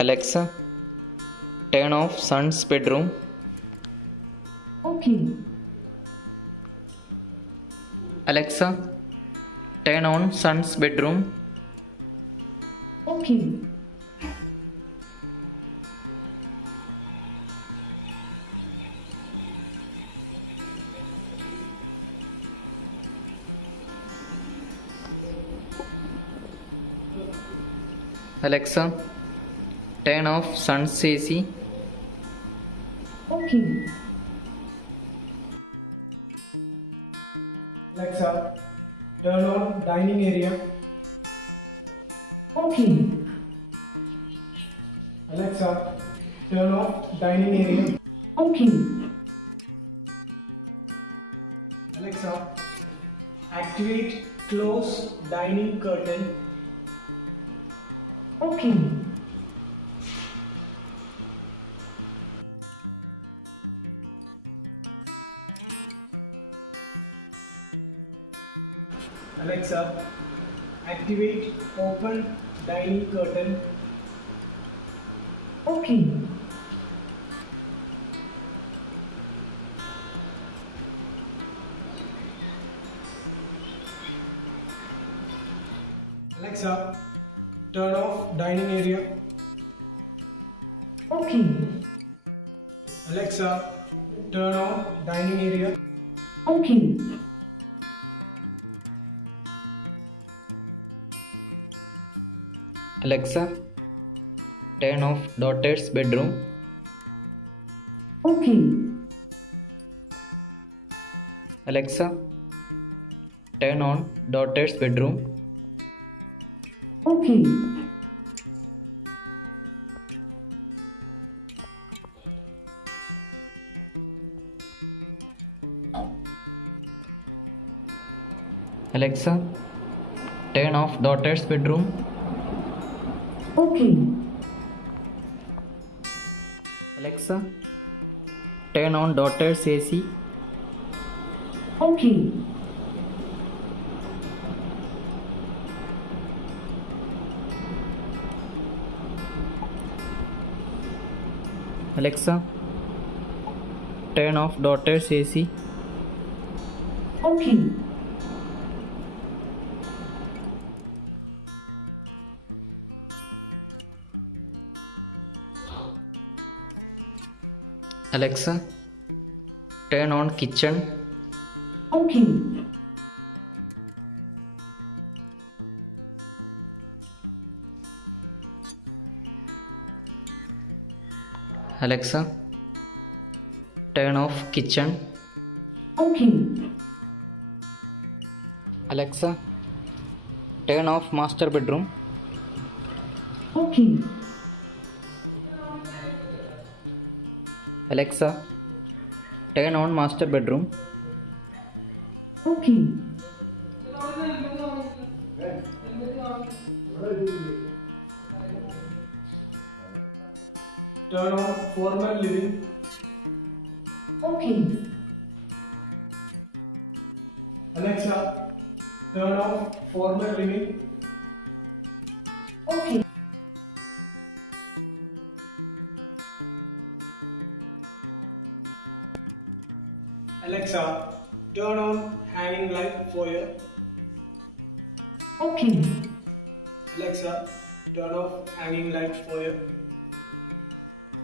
Alexa, turn off son's bedroom. Okay. Alexa, turn on son's bedroom. Okay. Alexa, turn off son's AC. Okay. Alexa, turn on dining area. Okay. Alexa, turn off dining area. Okay. Alexa, activate close dining curtain. Okay. Alexa, activate open dining curtain. Okay. Alexa, turn off dining area. Okay. Alexa, turn on dining area. Okay. Alexa, turn off daughter's bedroom. Okay. Alexa, turn on daughter's bedroom. Okay. Alexa, turn off daughter's bedroom. Okay. Alexa, turn on daughter's AC. Okay. Alexa, turn off daughter's AC. Okay. Alexa, turn on kitchen. Okay. Alexa, turn off kitchen. Okay. Alexa, turn off master bedroom. Okay. Alexa, turn on master bedroom. Okay. Turn on formal living. Okay. Alexa, turn off formal living. Okay. Alexa, turn on hanging light foyer. Okay. Alexa, turn off hanging light foyer.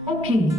Okay.